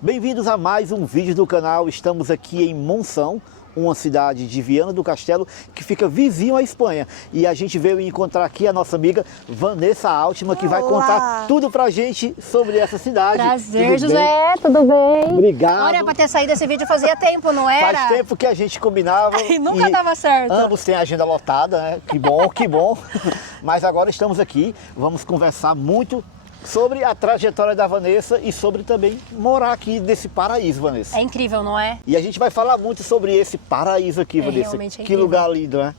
Bem-vindos a mais um vídeo do canal. Estamos aqui em Monção, uma cidade de Viana do Castelo que fica vizinho à Espanha. E a gente veio encontrar aqui a nossa amiga Vanessa Altman, que vai contar tudo pra gente sobre essa cidade. Prazer, tudo José, tudo bem? Obrigado. Olha, pra ter saído esse vídeo fazia tempo, não era? Faz tempo que a gente combinava e nunca dava certo. Ambos têm a agenda lotada, né? Que bom, que bom. Mas agora estamos aqui, vamos conversar muito sobre a trajetória da Vanessa e sobre também morar aqui nesse paraíso, Vanessa. É incrível, não é? E a gente vai falar muito sobre esse paraíso aqui, Vanessa. Realmente é que incrível. lugar lindo, né?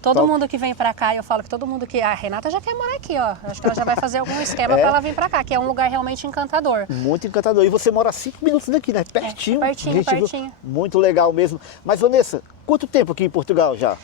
Todo mundo que vem pra cá, eu falo que todo mundo que... A Renata já quer morar aqui, ó. Acho que ela já vai fazer algum esquema pra ela vir pra cá, que é um lugar realmente encantador. Muito encantador. E você mora a 5 minutos daqui, né? Pertinho. Pertinho, Gente, pertinho. muito legal mesmo. Mas, Vanessa, quanto tempo aqui em Portugal já?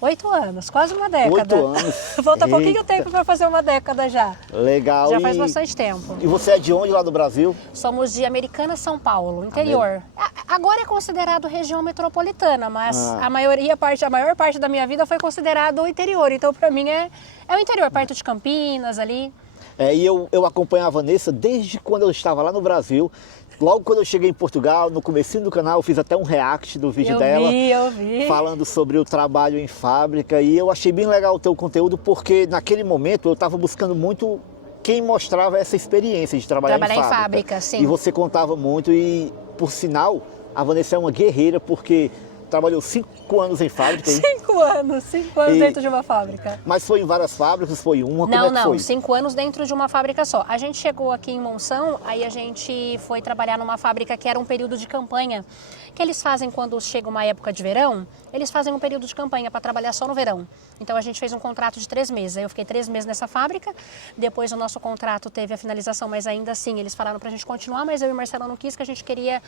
8 anos, quase uma década. 8 anos. Falta pouquinho Eita. tempo para fazer uma década já. Legal. Já faz bastante tempo. E você é de onde lá do Brasil? Somos de Americana, São Paulo, interior. Agora é considerado região metropolitana, mas a maior parte da minha vida foi considerado o interior. Então, para mim, é o interior, perto de Campinas, ali. E eu acompanho a Vanessa desde quando eu estava lá no Brasil. Logo quando eu cheguei em Portugal, no comecinho do canal, eu fiz até um react do vídeo dela. Eu vi. Falando sobre o trabalho em fábrica. E eu achei bem legal o teu conteúdo, porque naquele momento eu estava buscando muito quem mostrava essa experiência de trabalhar em fábrica. Sim. E você contava muito e, por sinal, a Vanessa é uma guerreira, porque trabalhou 5 anos em fábrica. 5 anos dentro de uma fábrica. Mas foi em várias fábricas, foi uma? Como é que foi? 5 anos dentro de uma fábrica só. A gente chegou aqui em Monção, aí a gente foi trabalhar numa fábrica que era um período de campanha, que eles fazem quando chega uma época de verão, eles fazem um período de campanha para trabalhar só no verão. Então a gente fez um contrato de 3 meses. Aí eu fiquei 3 meses nessa fábrica, depois o nosso contrato teve a finalização, mas ainda assim eles falaram pra gente continuar, mas eu e o Marcelo não quis, que a gente queria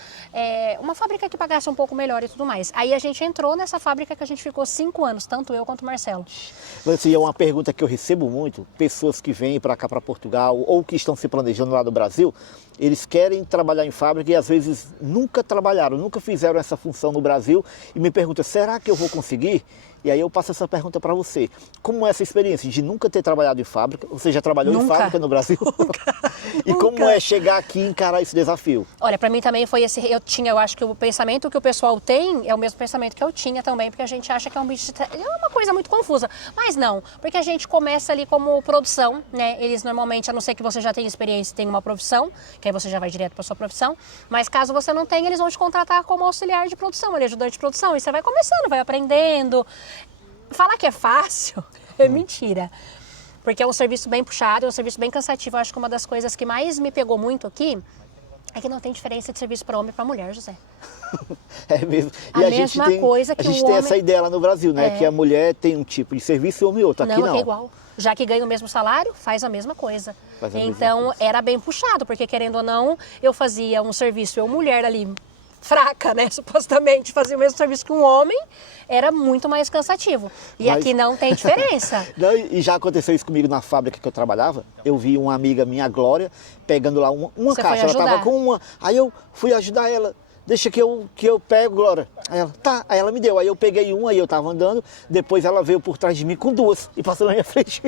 uma fábrica que pagasse um pouco melhor e tudo mais. Aí a gente entrou nessa fábrica que a gente ficou 5 anos, tanto eu quanto o Marcelo. Assim, é uma pergunta que eu recebo muito, pessoas que vêm para cá, para Portugal, ou que estão se planejando lá do Brasil, eles querem trabalhar em fábrica e às vezes nunca trabalharam, nunca fizeram essa função no Brasil e me perguntam, será que eu vou conseguir? E aí eu passo essa pergunta para você. Como é essa experiência de nunca ter trabalhado em fábrica? Você já trabalhou em fábrica no Brasil? E como é chegar aqui e encarar esse desafio? Olha, para mim também foi esse... Eu acho que o pensamento que o pessoal tem é o mesmo pensamento que eu tinha também, porque a gente acha que é uma coisa muito confusa. Mas não, porque a gente começa ali como produção, né? Eles normalmente, a não ser que você já tenha experiência e tenha uma profissão, que aí você já vai direto para sua profissão, mas caso você não tenha, eles vão te contratar como auxiliar de produção, ali, ajudante de produção, e você vai começando, vai aprendendo. Falar que é fácil é mentira, porque é um serviço bem puxado, é um serviço bem cansativo. Eu acho que uma das coisas que mais me pegou muito aqui é que não tem diferença de serviço para homem e para mulher, José. É mesmo. A mesma coisa que a gente o tem homem... essa ideia lá no Brasil, né? Que a mulher tem um tipo de serviço e o homem outro. Aqui não. Aqui é igual. Já que ganha o mesmo salário, faz a mesma coisa. Então era bem puxado, porque querendo ou não, eu fazia um serviço, eu mulher ali, fraca, né, supostamente, fazia o mesmo serviço que um homem, era muito mais cansativo. E aqui não tem diferença. Não, e já aconteceu isso comigo na fábrica que eu trabalhava. Eu vi uma amiga minha, a Glória, pegando lá uma caixa. Ela estava com uma. Aí eu fui ajudar ela. Deixa que eu pego, Glória. Aí ela, tá. Aí ela me deu. Aí eu peguei uma, aí eu tava andando. Depois ela veio por trás de mim com 2 e passou na minha frente,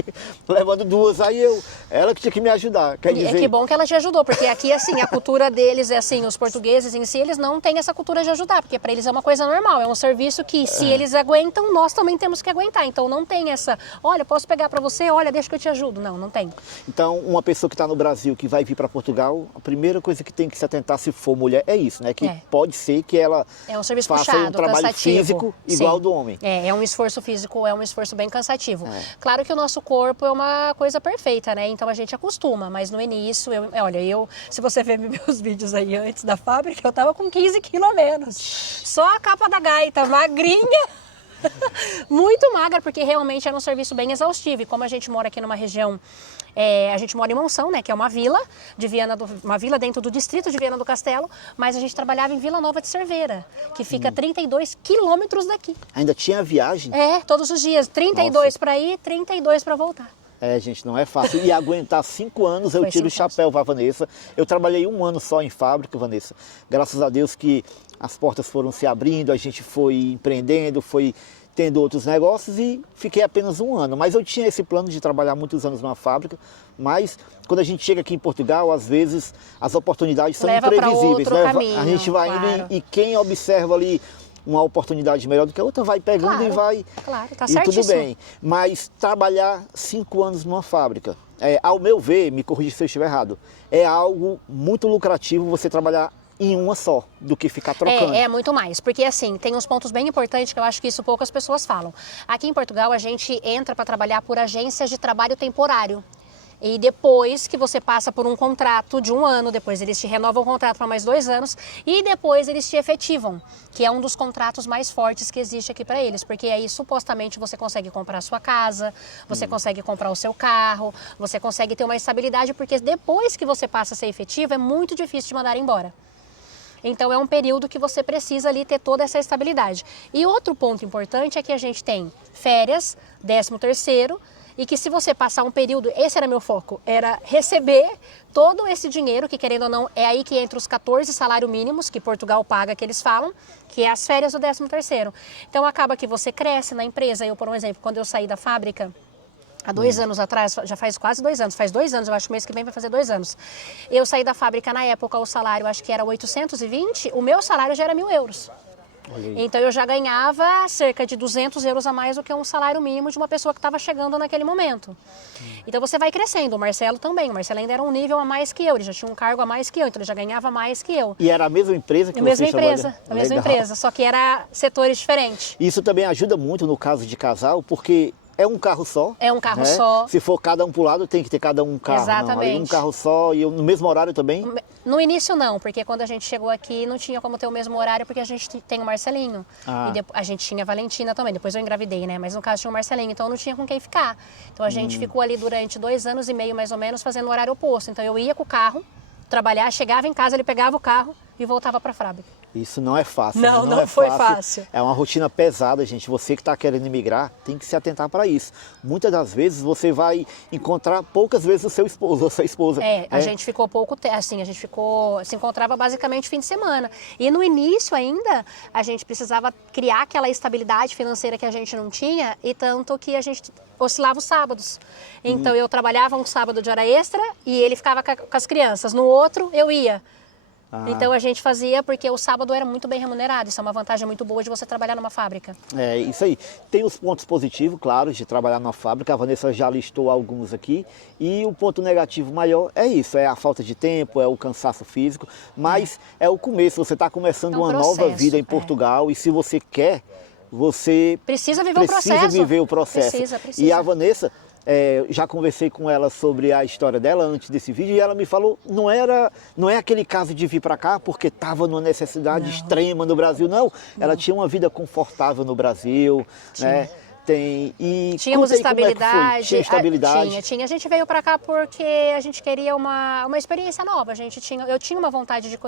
levando 2. Aí ela que tinha que me ajudar. Quer dizer... É que bom que ela te ajudou, porque aqui, assim, a cultura deles é assim, os portugueses em si, eles não têm essa cultura de ajudar, porque para eles é uma coisa normal, é um serviço que se eles aguentam, nós também temos que aguentar. Então não tem essa, olha, posso pegar para você, olha, deixa que eu te ajudo. Não tem. Então, uma pessoa que está no Brasil, que vai vir para Portugal, a primeira coisa que tem que se atentar, se for mulher, é isso, né? Que pode ser que ela um serviço faça puxado, um trabalho cansativo. físico igual ao do homem. É um esforço físico, é um esforço bem cansativo. Claro que o nosso corpo é uma coisa perfeita, né? Então a gente acostuma, mas no início, se você ver meus vídeos aí antes da fábrica, eu tava com 15 quilos a menos. Só a capa da gaita, magrinha. Muito magra, porque realmente era um serviço bem exaustivo. E como a gente mora aqui numa região, a gente mora em Monção, né, que é uma vila uma vila dentro do distrito de Viana do Castelo, mas a gente trabalhava em Vila Nova de Cerveira, que fica 32 quilômetros daqui. Ainda tinha viagem? Todos os dias, 32 para ir, 32 para voltar. Gente, não é fácil. E aguentar 5 anos, eu tiro o chapéu para a Vanessa. Eu trabalhei 1 ano só em fábrica, Vanessa. Graças a Deus que as portas foram se abrindo, a gente foi empreendendo, foi tendo outros negócios e fiquei apenas 1 ano. Mas eu tinha esse plano de trabalhar muitos anos numa fábrica, mas quando a gente chega aqui em Portugal, às vezes as oportunidades são Leva pra imprevisíveis, outro né? caminho, A gente vai claro. indo e quem observa ali uma oportunidade melhor do que a outra vai pegando Claro, e vai claro, tá e tudo certíssimo. bem. Mas trabalhar 5 anos numa fábrica, ao meu ver, me corrija se eu estiver errado, é algo muito lucrativo você trabalhar em uma só, do que ficar trocando. É muito mais, porque assim, tem uns pontos bem importantes que eu acho que isso poucas pessoas falam. Aqui em Portugal, a gente entra para trabalhar por agências de trabalho temporário. E depois que você passa por um contrato de 1 ano, depois eles te renovam o contrato para mais 2 anos e depois eles te efetivam, que é um dos contratos mais fortes que existe aqui para eles, porque aí supostamente você consegue comprar a sua casa, você consegue comprar o seu carro, você consegue ter uma estabilidade, porque depois que você passa a ser efetivo é muito difícil de mandar embora. Então é um período que você precisa ali ter toda essa estabilidade. E outro ponto importante é que a gente tem férias, 13º, e que se você passar um período, esse era meu foco, era receber todo esse dinheiro, que querendo ou não, é aí que entra os 14 salários mínimos que Portugal paga, que eles falam, que é as férias do 13º. Então acaba que você cresce na empresa. Eu, por um exemplo, quando eu saí da fábrica, há 2 anos atrás, já faz quase 2 anos, faz 2 anos, eu acho que o mês que vem vai fazer 2 anos. Eu saí da fábrica na época, o salário acho que era 820, o meu salário já era 1.000 euros. Então eu já ganhava cerca de 200 euros a mais do que um salário mínimo de uma pessoa que estava chegando naquele momento. Então você vai crescendo, o Marcelo também, o Marcelo ainda era um nível a mais que eu, ele já tinha um cargo a mais que eu, então ele já ganhava mais que eu. E era a mesma empresa que você trabalhava? A mesma empresa, só que era setores diferentes. Isso também ajuda muito no caso de casal, porque é um carro só. É um carro né? só. Se for cada um pro lado, tem que ter cada um carro. Exatamente. Não, aí um carro só e no mesmo horário também? No início não, porque quando a gente chegou aqui não tinha como ter o mesmo horário, porque a gente tem o Marcelinho. E a gente tinha a Valentina também, depois eu engravidei, né? Mas no caso tinha o Marcelinho, então não tinha com quem ficar. Então a gente ficou ali durante 2 anos e meio mais ou menos fazendo o horário oposto. Então eu ia com o carro, trabalhar, chegava em casa, ele pegava o carro e voltava para a fábrica. Isso não é fácil. Não, né? não foi fácil. É uma rotina pesada, gente. Você que está querendo emigrar tem que se atentar para isso. Muitas das vezes você vai encontrar poucas vezes o seu esposo ou sua esposa. A gente ficou assim, a gente se encontrava basicamente fim de semana. E no início ainda, a gente precisava criar aquela estabilidade financeira que a gente não tinha, e tanto que a gente oscilava os sábados. Então eu trabalhava um sábado de hora extra e ele ficava com as crianças. No outro, eu ia. Então a gente fazia porque o sábado era muito bem remunerado. Isso é uma vantagem muito boa de você trabalhar numa fábrica. É isso aí. Tem os pontos positivos, claro, de trabalhar numa fábrica. A Vanessa já listou alguns aqui. E o ponto negativo maior é isso, é a falta de tempo, é o cansaço físico. Mas é o começo, você está começando uma nova vida em Portugal. E se você quer, você precisa viver o processo. Precisa. E a Vanessa... já conversei com ela sobre a história dela antes desse vídeo e ela me falou, não é aquele caso de vir para cá porque estava numa necessidade extrema no Brasil, não. Ela tinha uma vida confortável no Brasil, né? Tínhamos estabilidade. Tinha estabilidade. Tinha. A gente veio para cá porque a gente queria uma experiência nova. Eu tinha uma vontade de,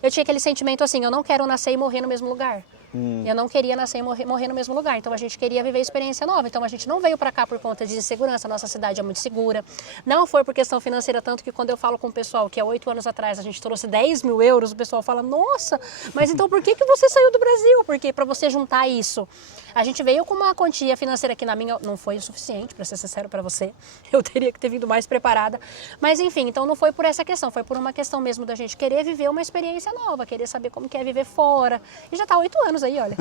eu tinha aquele sentimento assim, eu não quero nascer e morrer no mesmo lugar. Eu não queria nascer e morrer no mesmo lugar, então a gente queria viver experiência nova. Então a gente não veio para cá por conta de insegurança, nossa cidade é muito segura. Não foi por questão financeira, tanto que quando eu falo com o pessoal que há 8 anos atrás a gente trouxe 10.000 euros, o pessoal fala, nossa, mas então por que você saiu do Brasil? Porque para você juntar isso, a gente veio com uma quantia financeira que na minha não foi o suficiente, para ser sincero para você, eu teria que ter vindo mais preparada. Mas enfim, então não foi por essa questão, foi por uma questão mesmo da gente querer viver uma experiência nova, querer saber como que é viver fora. E já está 8 anos aí, olha.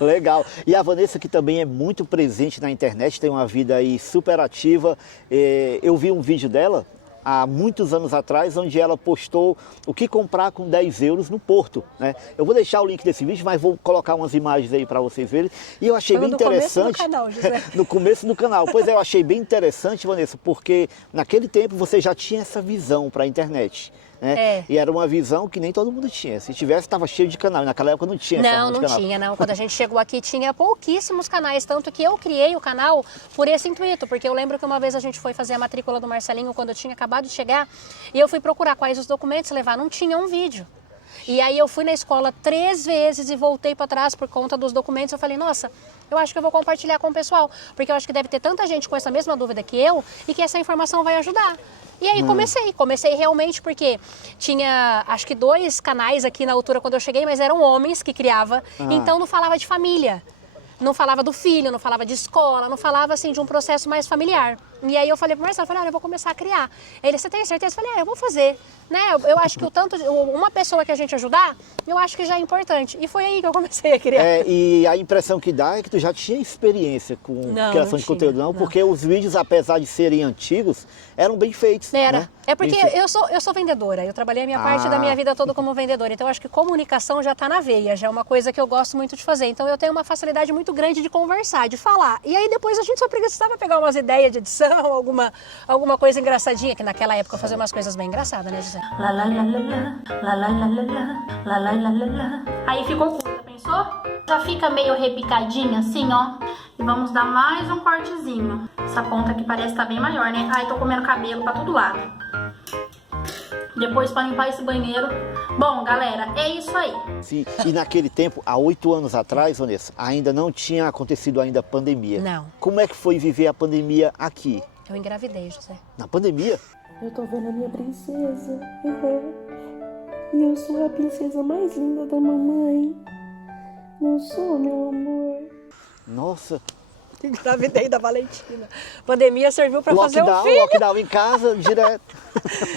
Legal. E a Vanessa, que também é muito presente na internet, tem uma vida aí super ativa. Eu vi um vídeo dela há muitos anos atrás, onde ela postou o que comprar com 10 euros no Porto, né? Eu vou deixar o link desse vídeo, mas vou colocar umas imagens aí para vocês verem. E eu achei bem interessante. No começo do canal, José. No começo do canal. Pois é, eu achei bem interessante, Vanessa, porque naquele tempo você já tinha essa visão para a internet. Né? E era uma visão que nem todo mundo tinha. Se tivesse, estava cheio de canal. Naquela época não tinha. Não tinha, não. Quando a gente chegou aqui, tinha pouquíssimos canais. Tanto que eu criei o canal por esse intuito. Porque eu lembro que uma vez a gente foi fazer a matrícula do Marcelinho, quando eu tinha acabado de chegar. E eu fui procurar quais os documentos levar. Não tinha um vídeo. E aí eu fui na escola 3 vezes e voltei para trás por conta dos documentos. Eu falei, nossa, eu acho que eu vou compartilhar com o pessoal. Porque eu acho que deve ter tanta gente com essa mesma dúvida que eu e que essa informação vai ajudar. E aí comecei realmente porque tinha acho que 2 canais aqui na altura quando eu cheguei, mas eram homens que criavam, então não falava de família. não falava do filho, não falava de escola, não falava assim de um processo mais familiar. E aí eu falei pro Marcelo, olha, eu vou começar a criar. Ele, você tem certeza? Eu falei, eu vou fazer. Né? Eu acho que uma pessoa que a gente ajudar, eu acho que já é importante. E foi aí que eu comecei a criar. E a impressão que dá é que tu já tinha experiência com criação de conteúdo, não? Porque os vídeos, apesar de serem antigos, eram bem feitos. Era. Né? É porque eu sou vendedora, eu trabalhei a minha parte da minha vida toda como vendedora, então eu acho que comunicação já está na veia, já é uma coisa que eu gosto muito de fazer. Então eu tenho uma facilidade muito grande de conversar, de falar. E aí depois a gente só precisava pegar umas ideias de edição, alguma coisa engraçadinha, que naquela época eu fazia umas coisas bem engraçadas, né, José? Aí ficou curta, pensou? Já fica meio repicadinha assim, ó. E vamos dar mais um cortezinho. Essa ponta aqui parece estar bem maior, né? Ai, tô comendo cabelo pra todo lado. Depois para limpar esse banheiro. Bom, galera, é isso aí. Sim. E naquele tempo, há 8 anos atrás, Vanessa, ainda não tinha acontecido ainda a pandemia. Não. Como é que foi viver a pandemia aqui? Eu engravidei, José. Na pandemia? Eu tô vendo a minha princesa. E eu sou a princesa mais linda da mamãe. Não sou, meu amor. Nossa. Engravidei da Valentina. Pandemia serviu para fazer um filho. Lockdown em casa, direto.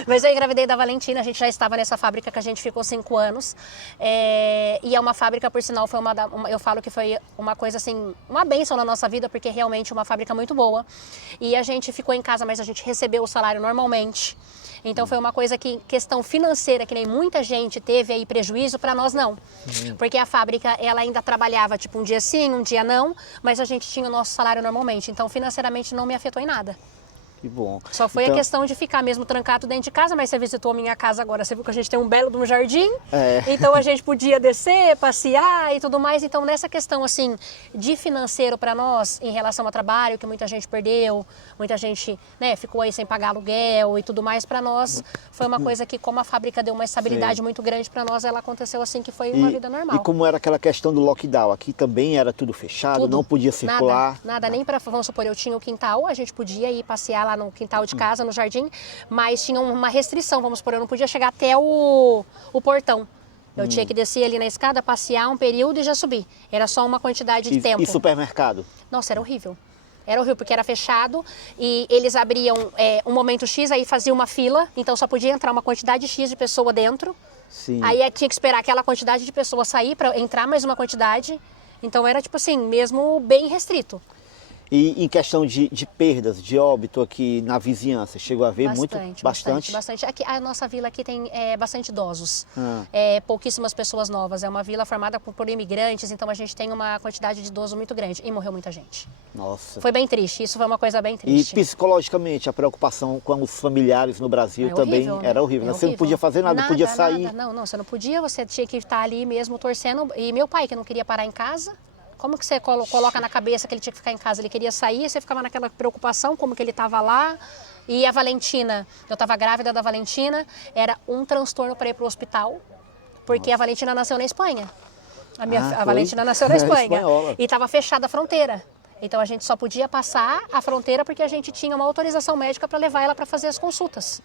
Mas eu engravidei da Valentina, a gente já estava nessa fábrica que a gente ficou 5 anos. E é uma fábrica, por sinal, foi eu falo que foi uma coisa assim, uma bênção na nossa vida, porque realmente é uma fábrica muito boa. E a gente ficou em casa, mas a gente recebeu o salário normalmente. Então foi uma coisa que, questão financeira, que nem muita gente teve aí prejuízo, para nós não. Porque a fábrica, ela ainda trabalhava tipo um dia sim, um dia não, mas a gente tinha o nosso salário normalmente. Então financeiramente não me afetou em nada. Que bom. Só foi a questão de ficar mesmo trancado dentro de casa, mas você visitou a minha casa agora, você viu que a gente tem um belo de um jardim, então a gente podia descer, passear e tudo mais. Então nessa questão assim de financeiro para nós, em relação ao trabalho, que muita gente perdeu, muita gente, né, ficou aí sem pagar aluguel e tudo mais, para nós foi uma coisa que, como a fábrica deu uma estabilidade muito grande para nós, ela aconteceu assim, que foi uma vida normal. E como era aquela questão do lockdown? Aqui também era tudo fechado, não podia circular? Nada, nem para, vamos supor, eu tinha o quintal, a gente podia ir passear lá no quintal de casa, no jardim, mas tinha uma restrição, vamos supor, eu não podia chegar até o portão. Eu tinha que descer ali na escada, passear um período e já subir. Era só uma quantidade de tempo. E supermercado? Nossa, era horrível. Era horrível, porque era fechado e eles abriam um momento X, aí fazia uma fila, então só podia entrar uma quantidade X de pessoa dentro. Sim. Aí tinha que esperar aquela quantidade de pessoas sair para entrar mais uma quantidade. Então era tipo assim, mesmo bem restrito. E em questão de perdas, de óbito aqui na vizinhança, chegou a ver bastante? Bastante. Aqui, a nossa vila aqui tem bastante idosos, pouquíssimas pessoas novas. É uma vila formada por imigrantes, então a gente tem uma quantidade de idosos muito grande. E morreu muita gente. Nossa. Foi bem triste, isso foi uma coisa bem triste. E psicologicamente, a preocupação com os familiares no Brasil também horrível, né? era horrível. Você não podia fazer nada, não podia sair. Não, você não podia, você tinha que estar ali mesmo torcendo. E meu pai, que não queria parar em casa. Como que você coloca na cabeça que ele tinha que ficar em casa? Ele queria sair, você ficava naquela preocupação, como que ele estava lá. E a Valentina, eu estava grávida da Valentina, era um transtorno para ir para o hospital, porque a Valentina nasceu na Espanha. A Valentina nasceu na Espanha e estava fechada a fronteira. Então a gente só podia passar a fronteira porque a gente tinha uma autorização médica para levar ela para fazer as consultas.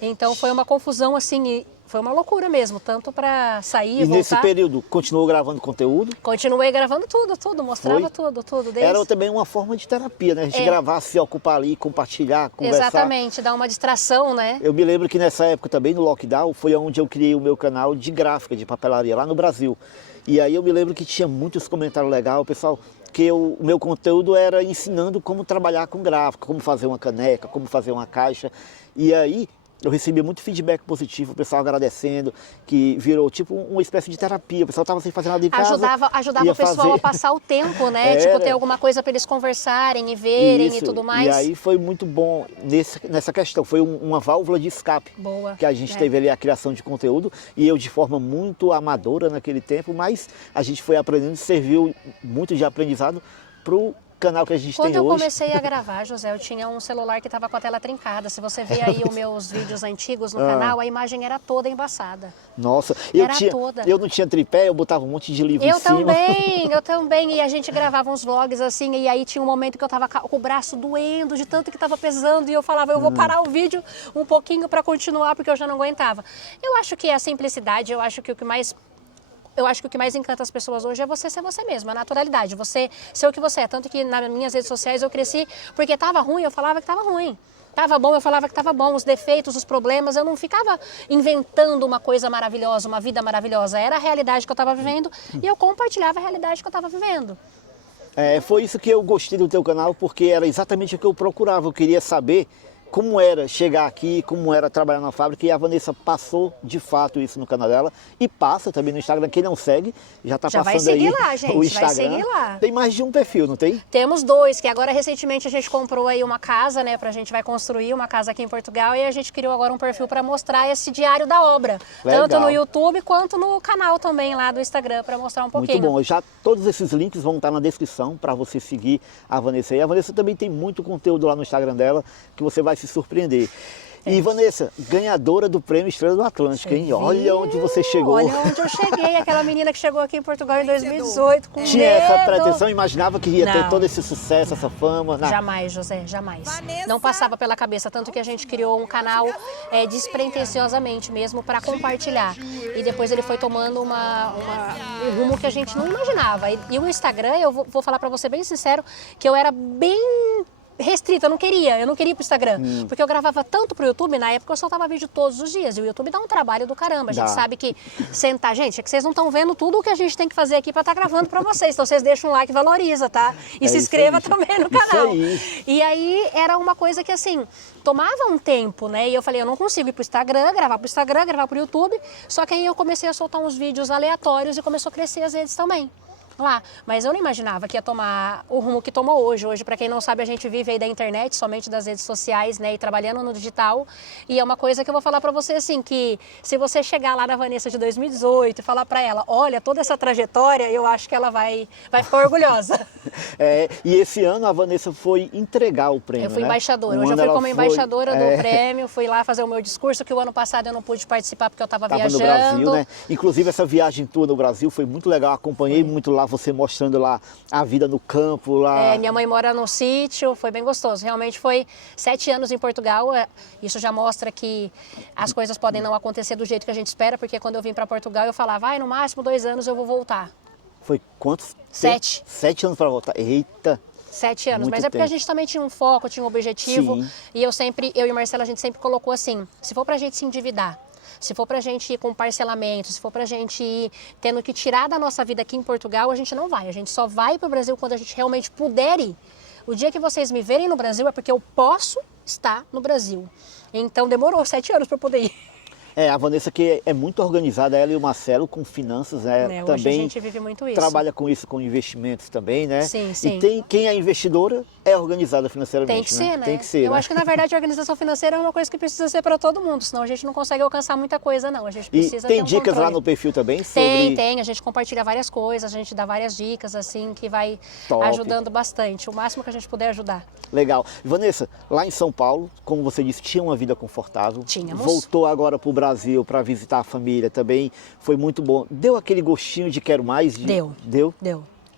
Então foi uma confusão assim, foi uma loucura mesmo, tanto para sair e voltar. E nesse período, continuou gravando conteúdo? Continuei gravando tudo, mostrava tudo. Desde... Era também uma forma de terapia, né? A gente gravar, se ocupar ali, compartilhar, conversar. Exatamente, dar uma distração, né? Eu me lembro que nessa época também, no lockdown, foi onde eu criei o meu canal de gráfica, de papelaria, lá no Brasil. E aí eu me lembro que tinha muitos comentários legais, o pessoal... que o meu conteúdo era ensinando como trabalhar com gráfico, como fazer uma caneca, como fazer uma caixa. E aí eu recebi muito feedback positivo, o pessoal agradecendo, que virou tipo uma espécie de terapia. O pessoal estava sem fazer nada em casa. Ajudava o pessoal a passar o tempo, né? Tipo, ter alguma coisa para eles conversarem e verem e tudo mais. E aí foi muito bom nessa questão. Foi uma válvula de escape. Boa. Que a gente teve ali a criação de conteúdo. E eu de forma muito amadora naquele tempo, mas a gente foi aprendendo, serviu muito de aprendizado para o canal que a gente tem hoje. Quando eu comecei a gravar, José, eu tinha um celular que estava com a tela trincada. Se você ver aí os meus vídeos antigos no canal, a imagem era toda embaçada. Nossa, toda. Eu não tinha tripé, eu botava um monte de livro em cima. Eu também. E a gente gravava uns vlogs assim, e aí tinha um momento que eu tava com o braço doendo, de tanto que tava pesando, e eu falava, eu vou parar o vídeo um pouquinho para continuar, porque eu já não aguentava. Eu acho que a simplicidade, eu acho que o que mais eu acho que o que mais encanta as pessoas hoje é você ser você mesma, a naturalidade, você ser o que você é. Tanto que nas minhas redes sociais eu cresci porque estava ruim, eu falava que estava ruim. Tava bom, eu falava que tava bom, os defeitos, os problemas, eu não ficava inventando uma coisa maravilhosa, uma vida maravilhosa. Era a realidade que eu estava vivendo e eu compartilhava a realidade que eu estava vivendo. Foi isso que eu gostei do teu canal, porque era exatamente o que eu procurava. Eu queria saber como era chegar aqui, como era trabalhar na fábrica, e a Vanessa passou de fato isso no canal dela e passa também no Instagram. Quem não segue, já está passando aí. Já vai seguir lá, gente, o Instagram. vai seguir lá. Tem mais de um perfil, não tem? Temos 2, que agora recentemente a gente comprou aí uma casa, né, a gente vai construir uma casa aqui em Portugal e a gente criou agora um perfil para mostrar esse diário da obra. Legal. Tanto no YouTube quanto no canal também lá do Instagram, para mostrar um pouquinho. Muito bom, já todos esses links vão estar na descrição para você seguir a Vanessa. E a Vanessa também tem muito conteúdo lá no Instagram dela que você vai se surpreender. E Vanessa, ganhadora do Prêmio Estrela do Atlântico, hein? Olha onde você chegou. Olha onde eu cheguei, aquela menina que chegou aqui em Portugal em 2018 com Tinha medo. essa pretensão, imaginava que ia ter Não. todo esse sucesso, essa fama? Jamais, José, jamais. Não passava pela cabeça, tanto que a gente criou um canal despretensiosamente mesmo para compartilhar. E depois ele foi tomando um rumo que a gente não imaginava. E o Instagram, eu vou falar para você bem sincero, que eu era bem restrita, eu não queria ir pro Instagram, porque eu gravava tanto pro YouTube, na época eu soltava vídeo todos os dias, e o YouTube dá um trabalho do caramba, a gente sabe que sentar, gente, é que vocês não estão vendo tudo o que a gente tem que fazer aqui para estar gravando para vocês, então vocês deixam um like, valoriza, tá? E se inscreva também no canal. E aí era uma coisa que assim, tomava um tempo, né, e eu falei, eu não consigo ir pro Instagram, gravar pro YouTube, só que aí eu comecei a soltar uns vídeos aleatórios e começou a crescer as redes também. Lá, mas eu não imaginava que ia tomar o rumo que tomou hoje. Hoje, para quem não sabe, a gente vive aí da internet, somente das redes sociais, né, e trabalhando no digital. E é uma coisa que eu vou falar para você assim, que se você chegar lá na Vanessa de 2018 e falar para ela, olha, toda essa trajetória, eu acho que ela vai ficar orgulhosa. E esse ano a Vanessa foi entregar o prêmio, Eu fui né? embaixadora, hoje eu fui como embaixadora do prêmio, fui lá fazer o meu discurso, que o ano passado eu não pude participar porque eu estava viajando. No Brasil, né? Inclusive essa viagem tua no Brasil foi muito legal, acompanhei muito lá, você mostrando lá a vida no campo lá. Minha mãe mora no sítio, foi bem gostoso. Realmente foi 7 anos em Portugal. Isso já mostra que as coisas podem não acontecer do jeito que a gente espera, porque quando eu vim para Portugal eu falava, no máximo 2 anos eu vou voltar. Foi quantos? 7. 7 anos para voltar. Eita! 7 anos, muito mas é porque tempo. a gente também tinha um foco, tinha um objetivo. Sim. E eu e o Marcelo, a gente sempre colocou assim, se for pra gente se endividar, se for pra gente ir com parcelamento, se for pra gente ir tendo que tirar da nossa vida aqui em Portugal, a gente não vai. A gente só vai pro Brasil quando a gente realmente puder ir. O dia que vocês me verem no Brasil é porque eu posso estar no Brasil. Então demorou 7 anos para eu poder ir. A Vanessa que é muito organizada, ela e o Marcelo com finanças, né? Hoje Também a gente vive muito isso. trabalha com isso, com investimentos também, né? Sim, sim. E quem é investidora é organizada financeiramente, Tem que ser, né? Tem que ser, Eu acho que, na verdade, a organização financeira é uma coisa que precisa ser para todo mundo, senão a gente não consegue alcançar muita coisa, não. A gente precisa ter tem um dicas controle. lá no perfil também sobre... Tem. A gente compartilha várias coisas, a gente dá várias dicas, assim, que vai ajudando bastante. O máximo que a gente puder ajudar. Legal. Vanessa, lá em São Paulo, como você disse, tinha uma vida confortável. Tínhamos. Voltou agora para o Brasil para visitar a família também. Foi muito bom. Deu aquele gostinho de quero mais? Deu. Deu?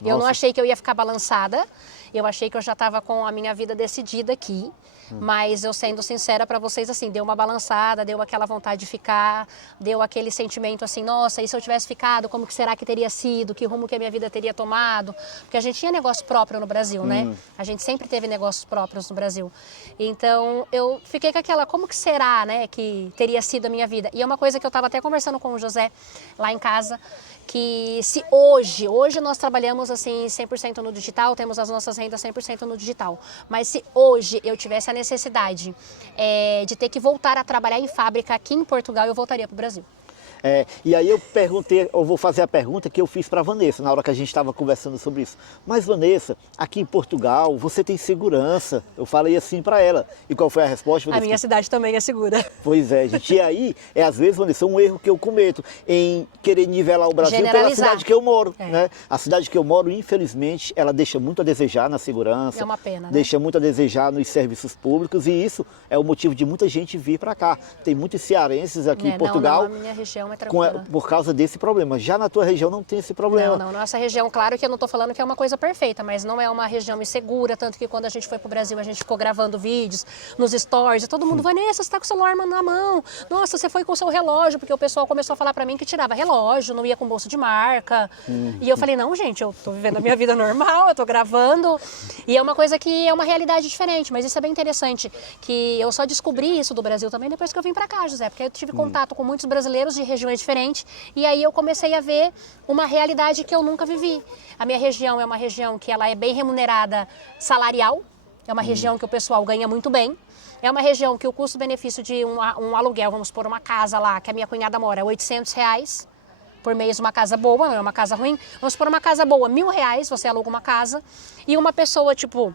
Eu não achei que eu ia ficar balançada. Eu achei que eu já estava com a minha vida decidida aqui. Mas eu sendo sincera para vocês, assim, deu uma balançada, deu aquela vontade de ficar, deu aquele sentimento assim, nossa, e se eu tivesse ficado, como que será que teria sido, que rumo que a minha vida teria tomado? Porque a gente tinha negócio próprio no Brasil, né? A gente sempre teve negócios próprios no Brasil. Então, eu fiquei com aquela, como que será, né, que teria sido a minha vida? E é uma coisa que eu estava até conversando com o José lá em casa, que se hoje nós trabalhamos assim 100% no digital, temos as nossas rendas 100% no digital, mas se hoje eu tivesse a necessidade de ter que voltar a trabalhar em fábrica aqui em Portugal, eu voltaria para o Brasil. E aí eu vou fazer a pergunta que eu fiz para a Vanessa na hora que a gente estava conversando sobre isso. Mas Vanessa, aqui em Portugal você tem segurança. Eu falei assim para ela. E qual foi a resposta? Vanessa? A minha cidade também é segura. Pois é, gente. E aí, às vezes, Vanessa, um erro que eu cometo em querer nivelar o Brasil pela cidade que eu moro. Né? A cidade que eu moro, infelizmente, ela deixa muito a desejar na segurança. É uma pena, né? Deixa muito a desejar nos serviços públicos e isso é o motivo de muita gente vir para cá. Tem muitos cearenses aqui em Portugal. Não, a minha região é tranquila. por causa desse problema. Já na tua região não tem esse problema. Não, nossa região, claro que eu não estou falando que é uma coisa perfeita, mas não é uma região insegura, tanto que quando a gente foi pro Brasil, a gente ficou gravando vídeos nos stories, e todo mundo, Vanessa, você tá com o celular na mão, nossa, você foi com o seu relógio, porque o pessoal começou a falar para mim que tirava relógio, não ia com bolsa de marca, e eu falei, não, gente, eu tô vivendo a minha vida normal, eu tô gravando, e é uma coisa que é uma realidade diferente, mas isso é bem interessante, que eu só descobri isso do Brasil também depois que eu vim para cá, José, porque eu tive contato com muitos brasileiros de regiões diferentes, e aí eu comecei a ver uma realidade que eu nunca vivi. A minha região é uma região que ela é bem remunerada salarial, é uma região que o pessoal ganha muito bem, é uma região que o custo-benefício de um aluguel, vamos pôr uma casa lá, que a minha cunhada mora, é R$800 por mês, uma casa boa, não é uma casa ruim, vamos pôr uma casa boa, R$1.000, você aluga uma casa, e uma pessoa, tipo,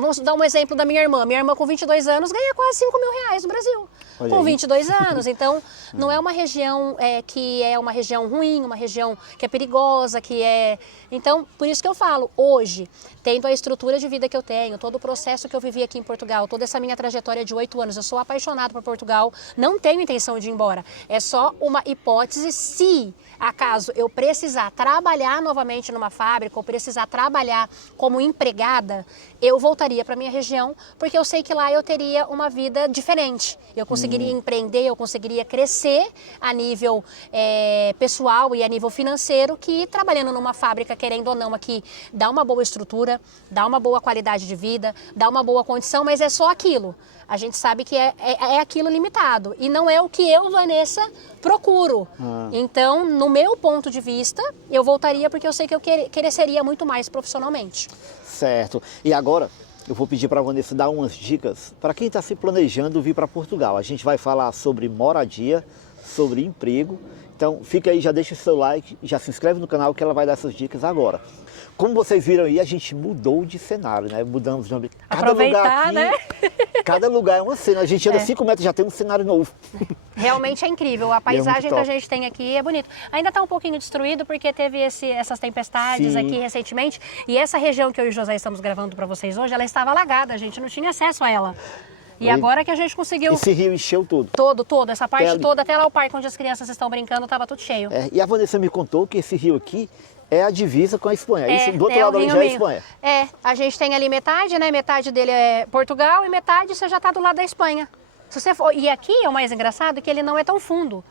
vamos dar um exemplo da minha irmã com 22 anos ganha quase R$5.000 no Brasil. Olha Com aí. 22 anos, então não é uma região que é uma região ruim, uma região que é perigosa, que é... Então, por isso que eu falo, hoje, tendo a estrutura de vida que eu tenho, todo o processo que eu vivi aqui em Portugal, toda essa minha trajetória de 8 anos, eu sou apaixonada por Portugal, não tenho intenção de ir embora. É só uma hipótese se, acaso, eu precisar trabalhar novamente numa fábrica ou precisar trabalhar como empregada, eu voltaria para minha região, porque eu sei que lá eu teria uma vida diferente. Eu conseguiria empreender, eu conseguiria crescer a nível pessoal e a nível financeiro, que trabalhando numa fábrica, querendo ou não, aqui dá uma boa estrutura, dá uma boa qualidade de vida, dá uma boa condição, mas é só aquilo. A gente sabe que é aquilo limitado e não é o que eu, Vanessa, procuro. Então, no meu ponto de vista, eu voltaria porque eu sei que eu cresceria muito mais profissionalmente. Certo. E agora, eu vou pedir para a Vanessa dar umas dicas para quem está se planejando vir para Portugal. A gente vai falar sobre moradia, sobre emprego. Então, fica aí, já deixa o seu like, já se inscreve no canal que ela vai dar essas dicas agora. Como vocês viram aí, a gente mudou de cenário, né? Mudamos de ambiente. Aproveitar, aqui, né? Cada lugar é uma cena. A gente anda 5 metros e já tem um cenário novo. Realmente é incrível. A paisagem que top. a gente tem aqui é bonito. Ainda está um pouquinho destruído porque teve essas tempestades aqui recentemente. E essa região que eu e o José estamos gravando para vocês hoje, ela estava alagada. A gente não tinha acesso a ela. E agora que a gente conseguiu... Esse rio encheu tudo. Todo. Essa parte toda, até lá o parque onde as crianças estão brincando, estava tudo cheio. E a Vanessa me contou que esse rio aqui é a divisa com a Espanha. Isso, do outro lado ali já é a Espanha. A gente tem ali metade, né? Metade dele é Portugal e metade você já está do lado da Espanha. Se você for... E aqui é o mais engraçado que ele não é tão fundo.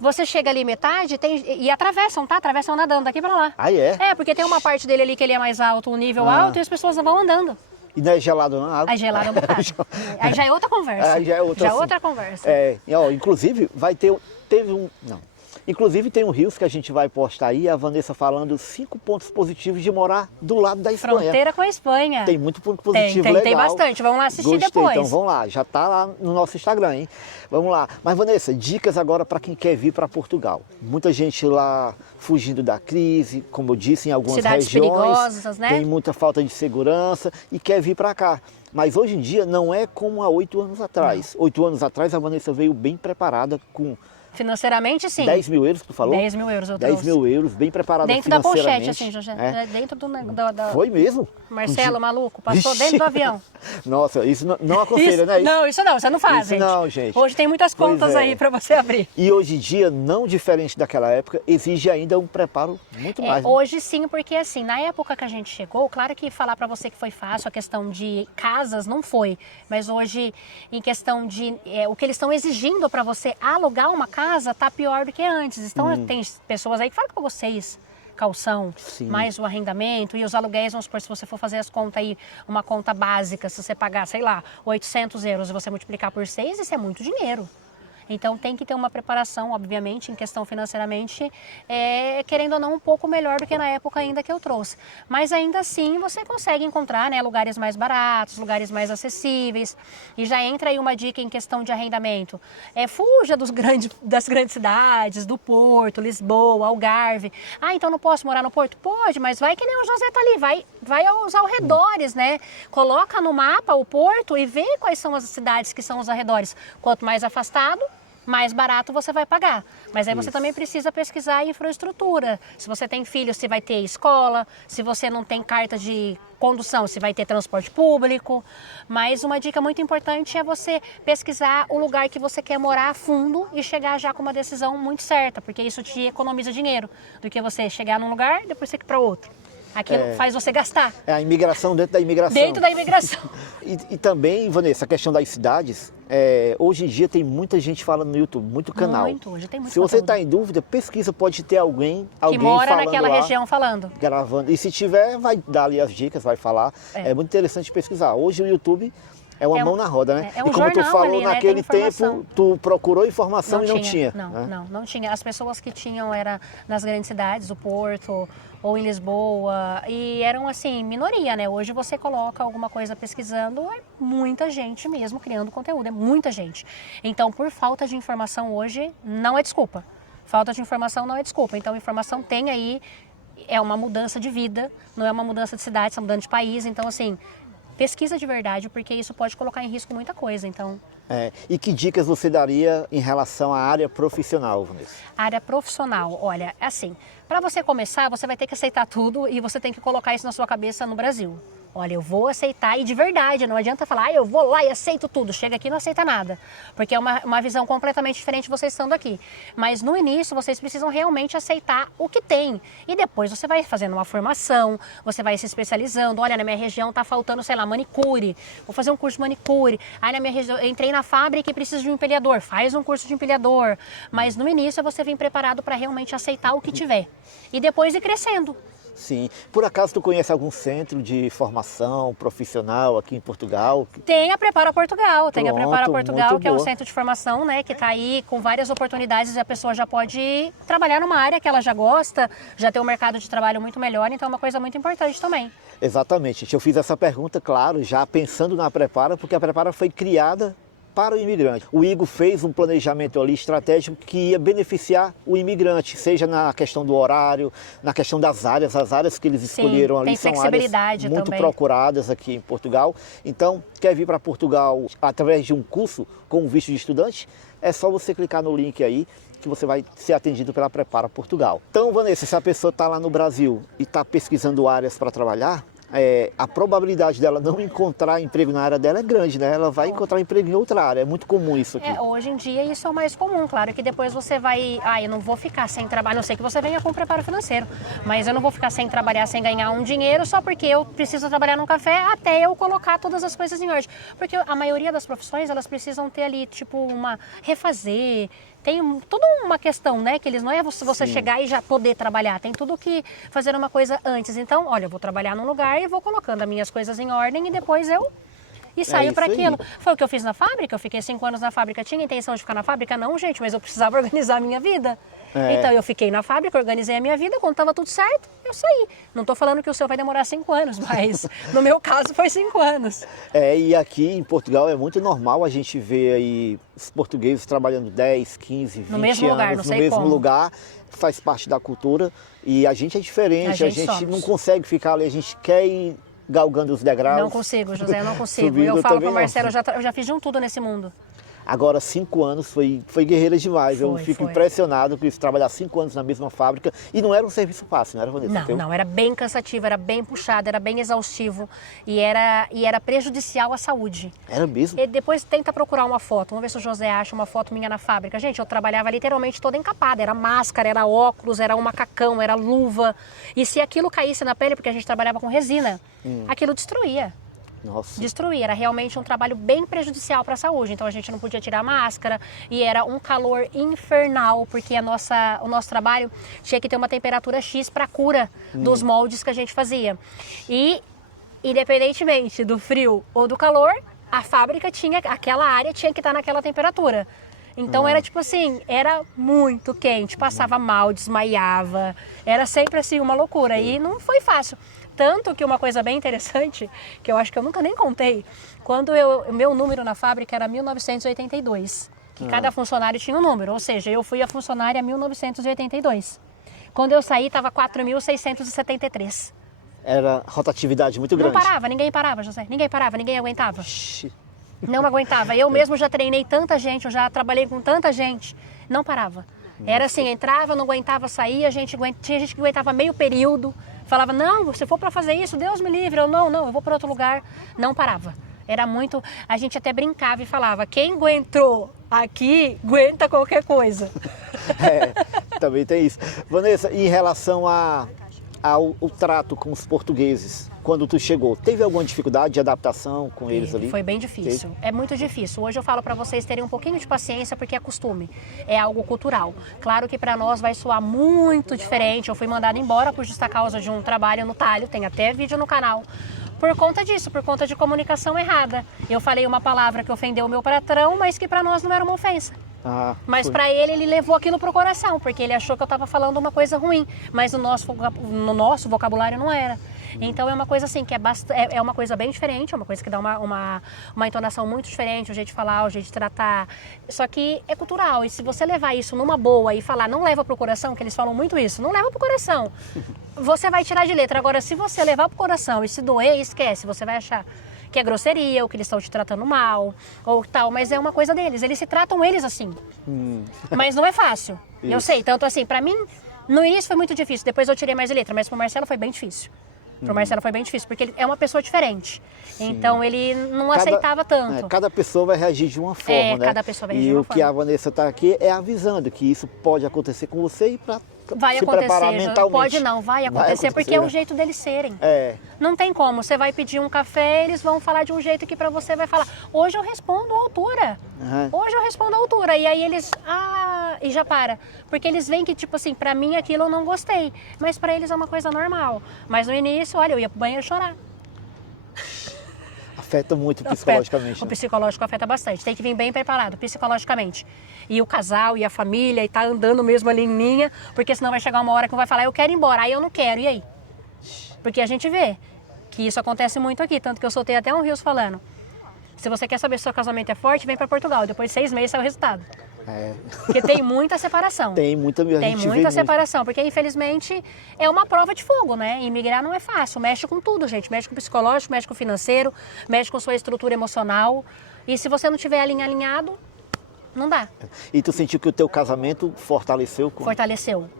Você chega ali metade e atravessam, tá? Atravessam nadando daqui para lá. Ah, é? Porque tem uma parte dele ali que ele é mais alto, um nível alto, e as pessoas vão andando. E não é gelado não? Aí gelado é um bocado. Aí já é outra conversa. Aí já é outra conversa. Inclusive, Inclusive tem um Rios que a gente vai postar aí, a Vanessa falando 5 pontos positivos de morar do lado da Espanha. Fronteira com a Espanha. Tem muito ponto positivo legal. Tem bastante, vamos lá assistir depois. Então vamos lá, já está lá no nosso Instagram, hein? Vamos lá. Mas Vanessa, dicas agora para quem quer vir para Portugal. Muita gente lá fugindo da crise, como eu disse, em algumas cidades regiões. Perigosas, né? Tem muita falta de segurança e quer vir para cá. Mas hoje em dia não é como há 8 anos atrás. 8 anos atrás a Vanessa veio bem preparada com... Financeiramente, sim. 10 mil euros, tu falou? 10 mil euros eu trouxe. 10 mil euros, bem preparada dentro da financeiramente. pochete, assim, José. Dentro do... Foi mesmo? Marcelo, maluco, passou dentro do avião. Nossa, isso não aconselha, né? Não, isso não, você não faz, isso gente. não, gente. Hoje tem muitas contas aí para você abrir. E hoje em dia, não diferente daquela época, exige ainda um preparo muito mais. Né? Hoje sim, porque assim, na época que a gente chegou, claro que falar para você que foi fácil, a questão de casas não foi. Mas hoje, em questão de... o que eles estão exigindo para você alugar uma casa, tá pior do que antes. Então tem pessoas aí que falam para vocês... calção, mais o arrendamento e os aluguéis, vamos supor, se você for fazer as contas aí, uma conta básica, se você pagar, sei lá, 800 euros e você multiplicar por 6, isso é muito dinheiro. Então tem que ter uma preparação, obviamente, em questão financeiramente, querendo ou não, um pouco melhor do que na época ainda que eu trouxe. Mas ainda assim você consegue encontrar, né, lugares mais baratos, lugares mais acessíveis. E já entra aí uma dica em questão de arrendamento. Fuja das grandes cidades, do Porto, Lisboa, Algarve. Ah, então não posso morar no Porto? Pode, mas vai que nem o José tá ali, vai aos arredores, né? Coloca no mapa o Porto e vê quais são as cidades que são os arredores. Quanto mais afastado, mais barato você vai pagar. Mas aí você também precisa pesquisar a infraestrutura. Se você tem filho, se vai ter escola. Se você não tem carta de condução, se vai ter transporte público. Mas uma dica muito importante é você pesquisar o lugar que você quer morar a fundo e chegar já com uma decisão muito certa, porque isso te economiza dinheiro do que você chegar num lugar e depois você ir para outro. Aquilo faz você gastar. É a imigração dentro da imigração. Dentro da imigração. E também, Vanessa, a questão das cidades, hoje em dia tem muita gente falando no YouTube, muito canal. Muito, hoje tem muito Se você conteúdo. está em dúvida, pesquisa, pode ter alguém Que mora falando naquela lá, região falando. gravando. E se tiver, vai dar ali as dicas, vai falar. É muito interessante pesquisar. Hoje o YouTube é uma mão na roda, né? É um E como tu jornal falou, ali, né? naquele Tem informação. tempo, tu procurou informação e não tinha. Não tinha. As pessoas que tinham era nas grandes cidades, o Porto ou em Lisboa, e eram assim, minoria, né? Hoje você coloca alguma coisa pesquisando, é muita gente mesmo criando conteúdo, é muita gente. Então, por falta de informação hoje, não é desculpa. Falta de informação não é desculpa. Então, informação tem aí, é uma mudança de vida, não é uma mudança de cidade, é uma mudança de país. Então, assim, pesquisa de verdade, porque isso pode colocar em risco muita coisa, então... E que dicas você daria em relação à área profissional, Vanessa? Área profissional, olha, assim, para você começar, você vai ter que aceitar tudo e você tem que colocar isso na sua cabeça no Brasil. Olha, eu vou aceitar e de verdade, não adianta falar, eu vou lá e aceito tudo, chega aqui e não aceita nada. Porque é uma visão completamente diferente de vocês estando aqui. Mas no início, vocês precisam realmente aceitar o que tem. E depois você vai fazendo uma formação, você vai se especializando. Olha, na minha região está faltando, sei lá, manicure, vou fazer um curso de manicure. Aí na minha região, eu entrei na fábrica e preciso de um empilhador, faz um curso de empilhador. Mas no início você vem preparado para realmente aceitar o que tiver. E depois ir crescendo. Sim. Por acaso tu conhece algum centro de formação profissional aqui em Portugal? Tem a Prepara Portugal, tem a Pronto, Prepara Portugal, muito que é um boa. centro de formação, né, que está aí com várias oportunidades e a pessoa já pode trabalhar numa área que ela já gosta, já tem um mercado de trabalho muito melhor, então é uma coisa muito importante também. Exatamente, gente. Eu fiz essa pergunta, claro, já pensando na Prepara, porque a Prepara foi criada para o imigrante. O Igor fez um planejamento ali estratégico que ia beneficiar o imigrante, seja na questão do horário, na questão das áreas. As áreas que eles escolheram ali tem são áreas flexibilidade muito também. procuradas aqui em Portugal. Então, quer vir para Portugal através de um curso com visto de estudante? É só você clicar no link aí que você vai ser atendido pela Prepara Portugal. Então, Vanessa, se a pessoa está lá no Brasil e está pesquisando áreas para trabalhar, a probabilidade dela não encontrar emprego na área dela é grande, né? Ela vai encontrar emprego em outra área. É muito comum isso aqui. Hoje em dia isso é o mais comum, claro que depois você vai, eu não vou ficar sem trabalho, não sei que você venha com preparo financeiro, mas eu não vou ficar sem trabalhar, sem ganhar um dinheiro só porque eu preciso trabalhar num café até eu colocar todas as coisas em ordem. Porque a maioria das profissões, elas precisam ter ali, tipo, refazer. Tem toda uma questão, né? Que eles não é você chegar e já poder trabalhar. Tem tudo que fazer uma coisa antes. Então, olha, eu vou trabalhar num lugar e vou colocando as minhas coisas em ordem e depois eu saio para aquilo. Foi o que eu fiz na fábrica. Eu fiquei 5 anos na fábrica. Tinha intenção de ficar na fábrica? Não, gente, mas eu precisava organizar a minha vida. Então, eu fiquei na fábrica, organizei a minha vida. Quando estava tudo certo, eu saí. Não estou falando que o seu vai demorar 5 anos, mas no meu caso foi 5 anos. E aqui em Portugal é muito normal a gente ver aí os portugueses trabalhando 10, 15, 20 No mesmo anos lugar, não sei no mesmo como. lugar, faz parte da cultura e a gente é diferente, a gente somos. não consegue ficar ali, a gente quer ir galgando os degraus. Não consigo, José, eu não consigo. Subindo, Eu falo também para o não. Marcelo, eu já fiz de um tudo nesse mundo. Agora, 5 anos foi guerreira demais. Eu fico impressionado com isso, trabalhar 5 anos na mesma fábrica. E não era um serviço fácil, não era, Vanessa? Não, era bem cansativo, era bem puxado, era bem exaustivo e era prejudicial à saúde. Era mesmo? E depois tenta procurar uma foto, vamos ver se o José acha uma foto minha na fábrica. Gente, eu trabalhava literalmente toda encapada, era máscara, era óculos, era um macacão, era luva. E se aquilo caísse na pele, porque a gente trabalhava com resina, aquilo destruía. Nossa. Destruir, era realmente um trabalho bem prejudicial para a saúde, então a gente não podia tirar a máscara e era um calor infernal, porque o nosso trabalho tinha que ter uma temperatura X para a cura dos moldes que a gente fazia. E, independentemente do frio ou do calor, a fábrica aquela área tinha que estar naquela temperatura. Então era tipo assim, era muito quente, passava mal, desmaiava, era sempre assim uma loucura e não foi fácil. Tanto que uma coisa bem interessante, que eu acho que eu nunca nem contei, quando o meu número na fábrica era 1982, que cada funcionário tinha um número, ou seja, eu fui a funcionária 1982. Quando eu saí, estava 4.673. Era rotatividade muito grande. Não parava, ninguém parava, José, ninguém parava, ninguém aguentava. Não aguentava. Eu mesmo já treinei tanta gente, eu já trabalhei com tanta gente. Não parava. Era assim, entrava, não aguentava sair, tinha gente que aguentava meio período. Falava, não, se for para fazer isso, Deus me livre. Eu não, eu vou para outro lugar. Não parava. Era muito... A gente até brincava e falava, quem aguentou aqui, aguenta qualquer coisa. Também tem isso. Vanessa, em relação ao trato com os portugueses, quando tu chegou, teve alguma dificuldade de adaptação com eles ali? Foi bem difícil, é muito difícil. Hoje eu falo para vocês terem um pouquinho de paciência porque é costume, é algo cultural. Claro que para nós vai soar muito diferente, eu fui mandada embora por justa causa de um trabalho no talho, tem até vídeo no canal. Por conta disso, por conta de comunicação errada. Eu falei uma palavra que ofendeu o meu patrão, mas que para nós não era uma ofensa. Mas para ele levou aquilo pro coração, porque ele achou que eu estava falando uma coisa ruim, mas no nosso vocabulário não era. Então é uma coisa assim, que é uma coisa bem diferente, é uma coisa que dá uma entonação muito diferente, o jeito de falar, o jeito de tratar. Só que é cultural, e se você levar isso numa boa e falar, não leva pro coração, que eles falam muito isso, não leva pro coração, você vai tirar de letra. Agora, se você levar pro coração e se doer, esquece, você vai achar que é grosseria, ou que eles estão te tratando mal, ou tal, mas é uma coisa deles, eles se tratam eles assim. Mas não é fácil, eu sei, tanto assim, pra mim, no início foi muito difícil, depois eu tirei mais de letra, mas pro Marcelo foi bem difícil. Pro Marcelo foi bem difícil, porque ele é uma pessoa diferente. Sim. Então ele não aceitava tanto. Cada pessoa vai reagir de uma forma, né? Cada pessoa vai reagir de uma forma. E o que a Vanessa está aqui é avisando que isso pode acontecer com você e para se preparar mentalmente. Pode não, vai acontecer porque é o jeito deles serem. Não tem como, você vai pedir um café, eles vão falar de um jeito que para você vai falar, hoje eu respondo à altura. Hoje eu respondo à altura. E aí eles, e já para. Porque eles veem que, tipo assim, pra mim aquilo eu não gostei. Mas pra eles é uma coisa normal. Mas no início, olha, eu ia pro banheiro chorar. Afeta muito psicologicamente. O psicológico afeta bastante. Tem que vir bem preparado, psicologicamente. E o casal e a família, e tá andando mesmo ali em linha, porque senão vai chegar uma hora que vai falar, eu quero ir embora, aí eu não quero, e aí? Porque a gente vê que isso acontece muito aqui, tanto que eu soltei até um Reels falando. Se você quer saber se o seu casamento é forte, vem para Portugal. Depois de 6 meses sai o resultado. Porque tem muita separação. Tem muita separação, porque infelizmente é uma prova de fogo, né? Imigrar não é fácil, mexe com tudo, gente. Mexe com o psicológico, mexe com o financeiro, mexe com sua estrutura emocional. E se você não tiver alinhado, não dá. E tu sentiu que o teu casamento fortaleceu?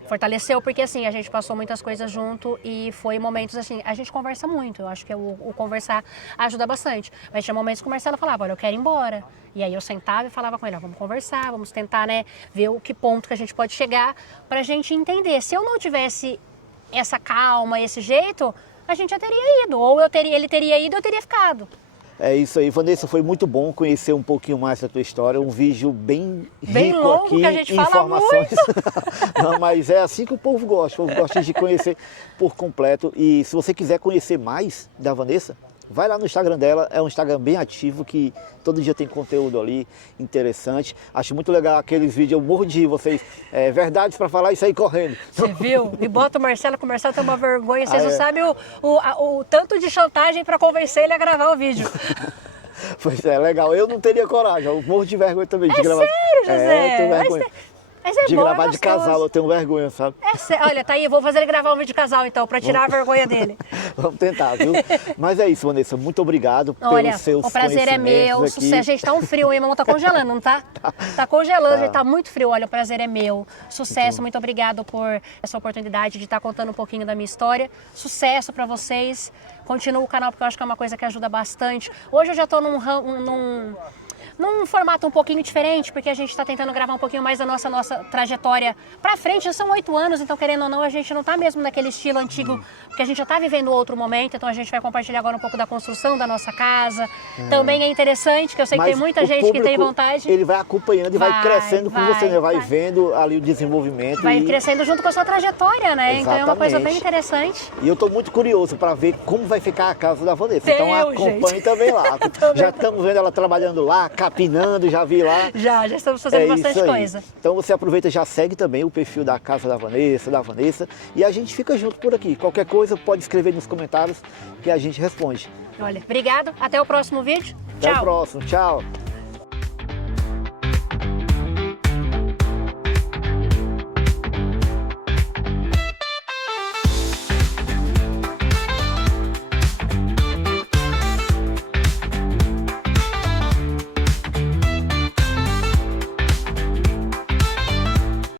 Fortaleceu porque assim, a gente passou muitas coisas junto e foi momentos assim, a gente conversa muito, eu acho que o conversar ajuda bastante. Mas tinha momentos que o Marcelo falava, olha, eu quero ir embora. E aí eu sentava e falava com ele, vamos conversar, vamos tentar, né, ver o que ponto que a gente pode chegar pra gente entender. Se eu não tivesse essa calma, esse jeito, a gente já teria ido. Ou ele teria ido, eu teria ficado. É isso aí, Vanessa, foi muito bom conhecer um pouquinho mais da tua história, um vídeo bem rico longo, aqui que a gente em fala informações. Muito. Não, mas é assim que o povo gosta de conhecer por completo. E se você quiser conhecer mais da Vanessa, vai lá no Instagram dela, é um Instagram bem ativo, que todo dia tem conteúdo ali interessante. Acho muito legal aqueles vídeos, eu morro de vocês, verdades para falar e sair correndo. Você viu? E bota o Marcelo, que o Marcelo tem uma vergonha, vocês não sabem o tanto de chantagem para convencer ele a gravar o vídeo. Pois é, legal. Eu não teria coragem, eu morro de vergonha também de gravar. Sério, José? Eu tenho vergonha. Mas é de bom, gravar é de casal, eu tenho vergonha, sabe? Olha, tá aí, eu vou fazer ele gravar um vídeo de casal então, pra tirar a vergonha dele. Vamos tentar, viu? Mas é isso, Vanessa, muito obrigado pelos seus o prazer é meu, sucesso. Gente, tá um frio, minha mão tá congelando, não tá? Tá congelando, gente, tá muito frio. Olha, o prazer é meu. Sucesso, muito obrigado por essa oportunidade de estar contando um pouquinho da minha história. Sucesso pra vocês. Continua o canal, porque eu acho que é uma coisa que ajuda bastante. Hoje eu já tô num formato um pouquinho diferente, porque a gente está tentando gravar um pouquinho mais da nossa trajetória para frente. Já são 8 anos, então querendo ou não, a gente não está mesmo naquele estilo antigo, porque a gente já está vivendo outro momento, então a gente vai compartilhar agora um pouco da construção da nossa casa. Também é interessante, que eu sei que tem muita gente que tem vontade. Ele vai acompanhando e vai crescendo com você, né? Vai vendo ali o desenvolvimento. Vai crescendo junto com a sua trajetória, né? Exatamente. Então é uma coisa bem interessante. E eu estou muito curioso para ver como vai ficar a casa da Vanessa. Então acompanhe também lá. Já estamos vendo ela trabalhando lá, capinando, já vi lá. Já estamos fazendo bastante coisa. Então você aproveita e já segue também o perfil da Casa da Vanessa, e a gente fica junto por aqui. Qualquer coisa pode escrever nos comentários que a gente responde. Olha, obrigado, até o próximo vídeo. Até o próximo, tchau.